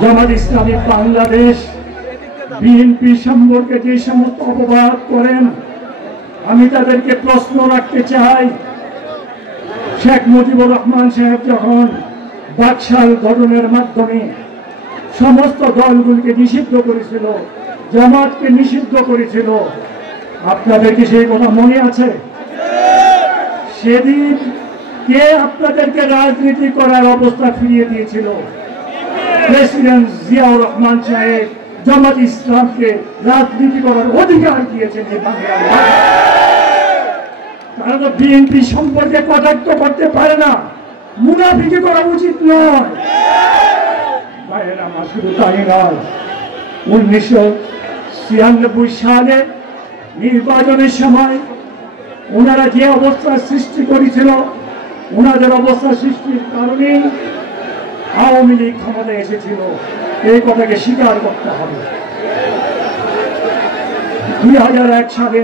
Jamaat Islami Bangladesh BNP সম্পর্কে যে সমস্ত অপবাদ করেন, আমি তাদেরকে প্রশ্ন রাখতে চাই। শেখ মুজিবুর রহমান সাহেব যখন বাকশাল গঠনের মাধ্যমে সমস্ত দলগুলিকে নিষিদ্ধ করেছিল, জামাতকে নিষিদ্ধ করেছিল, আপনাদের কি সেই কথা মনে আছে? সেদিন কে আপনাদেরকে রাজনীতি করার অবস্থা ফিরিয়ে দিয়েছিল? প্রেসিডেন্ট জিয়াউর রহমান সাহেব জামাত ইসলামকে রাজনীতি করার অধিকার দিয়েছেন এই বাংলার। তারা তো বিএনপি সম্পর্কে কটাক্ষ করতে পারে না, মুনাফিকি করা উচিত নয়। আমার শুধু তাই নয়, 1996 সালে নির্বাচনের সময় ওনারা যে অবস্থার সৃষ্টি করেছিল, ওনাদের অবস্থা সৃষ্টির কারণে আওয়ামী লীগ ক্ষমতায় এসেছিল, এই কথাকে স্বীকার করতে হবে। 2001 সালে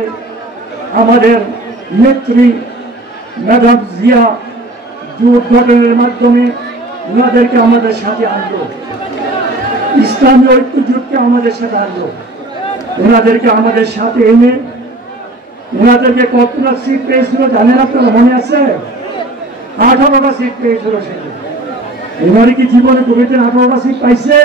আমাদের নেত্রী ম্যাডাম জিয়া জোট গঠনের মাধ্যমে ওনাদেরকে আমাদের সাথে আনলো, ইসলামী ঐক্য জোটকে আমাদের সাথে আনলো। ওনাদেরকে আমাদের সাথে এনে ওনাদেরকে কতটা সিট পেয়েছিল জানেন আপনারা? মনে আছে? 18টা সিট পেয়েছিল। সেটা ওনারা কি জীবনে কোনোদিন 18টা সিট পাইছে?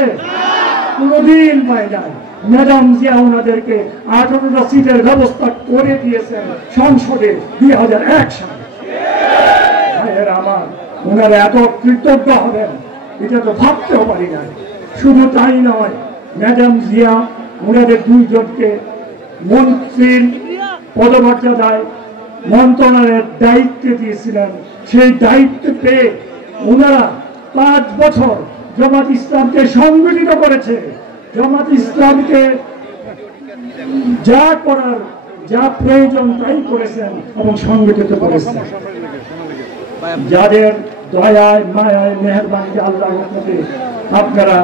কোনোদিন পায় নাই। ম্যাডাম জিয়া ওনাদেরকে 18টা সিটের ব্যবস্থা করে দিয়েছেন সংসদে 2001 সালে। ভাইয়েরা আমার, ওনারা এত কৃতজ্ঞ হবেন এটা তো ভাবতেও পারি না। শুধু তাই নয়, ম্যাডাম জিয়া ওনাদের দুইজনকে মন্ত্রীর পদমর্যাদায় মন্ত্রণালয়ের দায়িত্ব দিয়েছিলেন। সেই দায়িত্ব পেয়ে ওনারা 5 বছর জামাত ইসলামকে সংগঠিত করেছে। জামাত ইসলামকে যা করার, যা প্রয়োজন তাই করেছেন এবং সংগঠিত করেছেন। যাদের দয়ায় মায়ায় মেহেরবানি আল্লাহর রহমতে আপনারা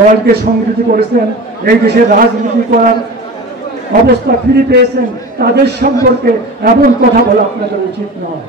দলকে সংগঠিত করেছেন, এই দেশে রাজনীতি করার অবস্থা ফিরে পেয়েছেন, তাদের সম্পর্কে এমন কথা বলা আপনাদের উচিত নয়।